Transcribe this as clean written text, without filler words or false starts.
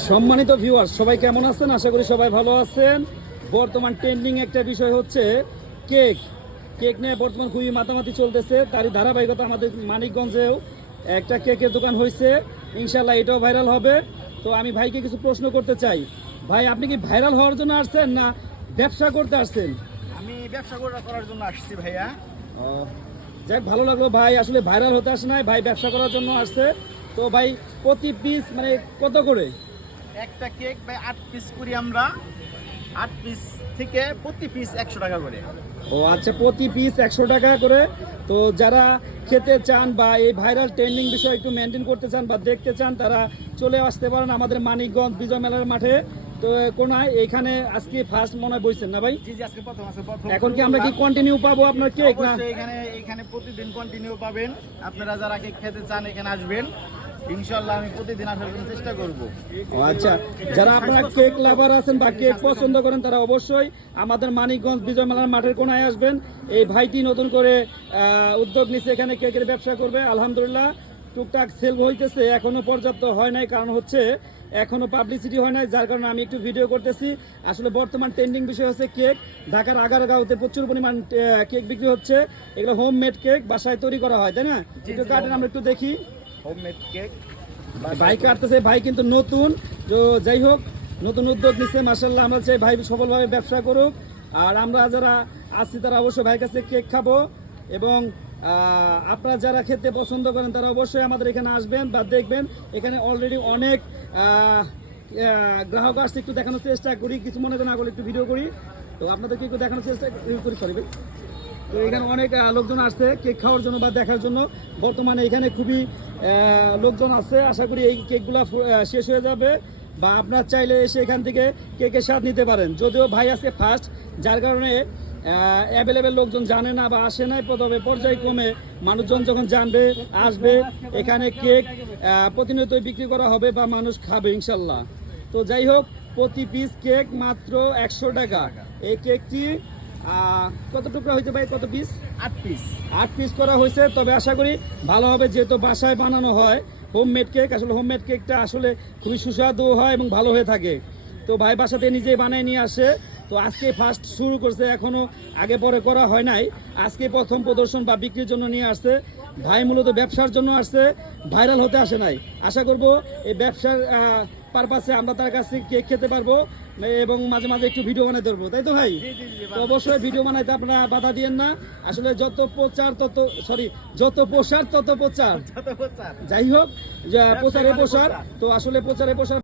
সম্মানিত ভিউয়ার্স, সবাই কেমন আছেন? আশা করি সবাই ভালো আছেন। বর্তমান ট্রেন্ডিং একটা বিষয় হচ্ছে কেক। কেক নিয়ে বর্তমান খুবই মাতামাতি চলতেছে। তারই ধারাবাহিকতা আমাদের মানিকগঞ্জেও একটা কেকের দোকান হয়েছে। ইনশাল্লাহ এটাও ভাইরাল হবে। তো আমি ভাইকে কিছু প্রশ্ন করতে চাই। ভাই, আপনি কি ভাইরাল হওয়ার জন্য আসছেন না ব্যবসা করতে আসছেন? আমি ব্যবসা করার জন্য আসছি ভাইয়া। যাক, ভালো লাগলো ভাই। আসলে ভাইরাল হতে আসে নাই ভাই, ব্যবসা করার জন্য আসছে। তো ভাই, প্রতি পিস মানে কত করে? একটা কেক ভাই 8 পিস করি আমরা। 8 পিস থেকে প্রতি পিস 100 টাকা করে। ও আচ্ছা, প্রতি পিস 100 টাকা করে। তো যারা খেতে চান বা এই ভাইরাল ট্রেন্ডিং বিষয় একটু মেনটেন করতে চান বা দেখতে চান, তারা চলে আসতে পারেন আমাদের মানিকগঞ্জ বিজয় মেলার মাঠে। তো কোনায় এখানে আজকে ফার্স্ট মনে হয় বইছেন না ভাই? জি জি, আজকে প্রথম আছে। এখন কি আমরা কি কন্টিনিউ পাবো আপনার কেক না? অবশ্যই এখানে প্রতিদিন কন্টিনিউ পাবেন। আপনারা যারা কেক খেতে চান এখানে আসবেন। ইনশাআল্লাহ আমি প্রতিদিন আসার জন্য চেষ্টা করব। ও আচ্ছা, যারা আপনারা কেক লাভার আছেন বা কেক পছন্দ করেন, তারা অবশ্যই আমাদের মানিকগঞ্জ বিজয় মেলার মাঠের কোনায় আসবেন। এই ভাইটি নতুন করে উদ্যোগ নিচ্ছে, এখানে কেকের ব্যবসা করবে। আলহামদুলিল্লাহ টুকটাক সেল হইতেছে, এখনো পর্যাপ্ত হয় নাই, কারণ হচ্ছে এখনো পাবলিসিটি হয় নাই, যার কারণে আমি একটু ভিডিও করতেছি। আসলে বর্তমান ট্রেন্ডিং বিষয় হচ্ছে কেক। ঢাকার আগারগাঁওতে প্রচুর পরিমাণ কেক বিক্রি হচ্ছে। এগুলো হোমমেড কেক, বাসায় তৈরি করা হয়, তাই না? একটু কাটেন, আমরা একটু দেখি। হোমমেড কেক ভাই কাটতেছে, ভাই কিন্তু নতুন। তো যাই হোক, নতুন উদ্যোগ নিচ্ছে, মাশাআল্লাহ। আমরা চাই ভাই সফলভাবে ব্যবসা করুক। আর আমরা যারা আছি তারা অবশ্যই ভাইয়ের কাছে কেক খাবো। এবং আপনারা যারা খেতে পছন্দ করেন তারা অবশ্যই আমাদের এখানে আসবেন বা দেখবেন। এখানে অলরেডি অনেক গ্রাহক আসছে, একটু দেখানোর চেষ্টা করি, কিছু মনে না করলে একটু ভিডিও করি। তো আপনাদেরকে একটু দেখানোর চেষ্টা করি, সরি ভাই। তো এখানে অনেক লোকজন আসছে কেক খাওয়ার জন্য বা দেখার জন্য। বর্তমানে এখানে খুবই লোকজন আছে। আশা করি এই কেকগুলা শেষ হয়ে যাবে, বা আপনার চাইলে এসে এখান থেকে কেকের স্বাদ নিতে পারেন। যদিও ভাই আছে ফার্স্ট, যার কারণে অ্যাভেলেবেল লোকজন জানে না বা আসে নাই। তবে পর্যায়ক্রমে মানুষজন যখন জানবে, আসবে, এখানে কেক প্রতিনিয়তই বিক্রি করা হবে বা মানুষ খাবে ইনশাল্লাহ। তো যাই হোক, প্রতি পিস কেক মাত্র 100 টাকা। এই কেকটি কত টুকরা হয়েছে ভাই? কত পিস? 8 পিস। 8 পিস করা হয়েছে। তবে আশা করি ভালো হবে, যেহেতু বাসায় বানানো হয় হোমমেড কেক। আসলে হোমমেড কেকটা আসলে খুবই সুস্বাদু হয় এবং ভালো হয়ে থাকে। তো ভাই বাসাতে নিজেই বানিয়ে নিয়ে আসে। তো আজকে ফার্স্ট শুরু করছে, এখনো আগে পরে করা হয় নাই। আজকে প্রথম প্রদর্শন বা বিক্রির জন্য নিয়ে আসছে। ভাই মূলত ব্যবসার জন্য আসছে, ভাইরাল হতে আসে নাই। আশা করব এই ব্যবসার পারপাসে আমরা তার কাছে কেক খেতে পারবো এবং মাঝে মাঝে একটু ভিডিও বানাতে পারবো, তাই তো ভাই? তো অবশ্যই ভিডিও বানাইতে আপনারা বাধা দিয়েন না। আসলে যত প্রচার তত যত প্রসার তত প্রচার। যাই হোক, প্রচারে প্রসার। তো আসলে প্রচারে প্রসার